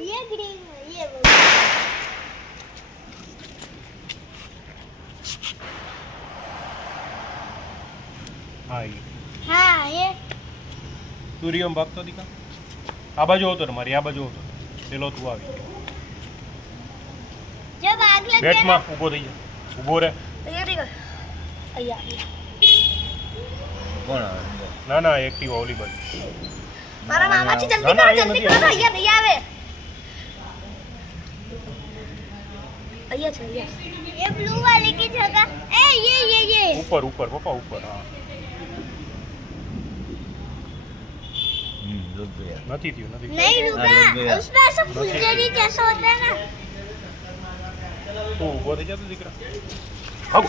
ये ग्रीन ये वो હા ઈ हाँ ये સૂર્યમ ભાગતો દીકા આ બાજુ હોતો ને મારી આ બાજુ હોતો પેલો તું આવી जब आग लग गया બેટમાં ઊભો થઈ જા ઊભો રે तो ये देखो अय्या કોણ આવે ના ના એક્ટિવા ઓલી બાજુ मारा मामा जी ना, ना, जल्दी ये करो नहीं अय्या नहीं आवे अय्या चाहिए ये ब्लू वाले की जगह ए ये ઉપર ઉપર પપ્પા ઉપર હા રૂક ગયા નથી થયું નથી થયું. नहीं लग रुका गया। उसमें ऐसा फुलझड़ी जैसा होता है ना તું ઊભો થઈ જા તું દીકરા ભાગ